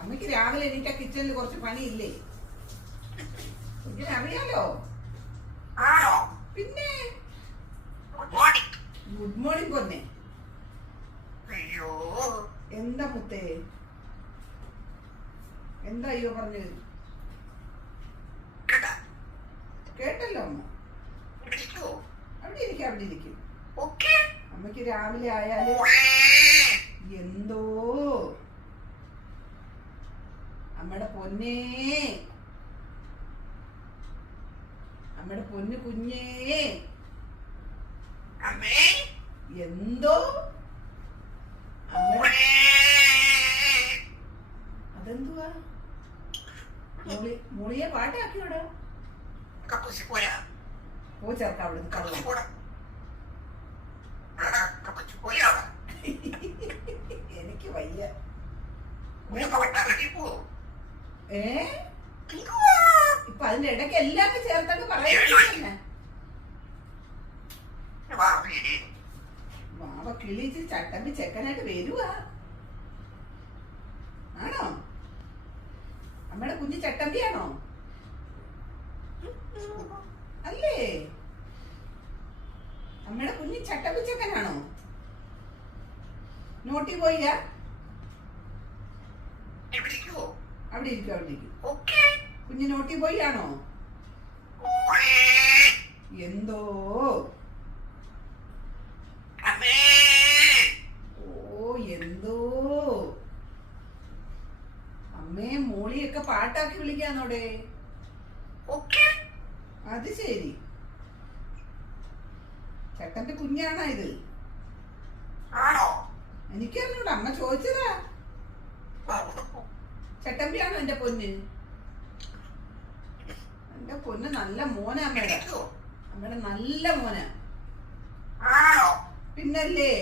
അമ്മയ്ക്ക് രാവിലെ എണീറ്റ കിച്ചണിൽ കുറച്ച് പണിയില്ലേ? കുഞ്ഞിനെ അറിയാലോ. പിന്നെ ഗുഡ് മോർണിംഗ് പൊന്നെ. എന്താ മുത്തേ, എന്താ അയ്യോ പറഞ്ഞത്? കേട്ടല്ലോ അമ്മ. അവിടെ ഇരിക്കും, അവിടെ ഇരിക്കും. അമ്മയ്ക്ക് രാവിലെ ആയാല് എന്തോ അമ്മയുടെ പൊന്നേ, അമ്മയുടെ പൊന്നു കുഞ്ഞേ, എന്തോ അതെന്തുവാ? മുളിയെ പാട്ടാക്കിയോടോ. പോ ചേർക്ക അവിടുന്ന് കള്ള. എനിക്ക് വയ്യ. ഇപ്പൊ അതിന്റെ ഇടയ്ക്ക് എല്ലാം ചേർത്തൊക്കെ പറയുന്ന വാവ കിളിച്ച് ചട്ടമ്പി ചെക്കനായിട്ട് വരുവാ. ആണോ? അമ്മയുടെ കുഞ്ഞ് ചട്ടമ്പിയാണോ? അല്ലേ? അമ്മയുടെ കുഞ്ഞ് ചട്ടമ്പി ചെക്കനാണോ? നോട്ടി പോയില്ല? അവിടെ ഇരിക്കും, അവിടെ ഇരിക്കും. കുഞ്ഞ് നോട്ടി പോയിയാണോ? എന്തോ എന്തോ അമ്മേ മോളിയൊക്കെ പാട്ടാക്കി വിളിക്കാന്നോടെ. അത് ശരി, ചേട്ടന്റെ കുഞ്ഞാണോ ഇത്? എനിക്കറിഞ്ഞൂടാ, അമ്മ ചോദിച്ചതാ. ചട്ടമ്പിയാണോ എന്റെ പൊന്ന്? എന്റെ പൊന്ന് നല്ല മോനാ അമ്മയുടെ. അമ്മയുടെ നല്ല മോനാ. പിന്നല്ലേ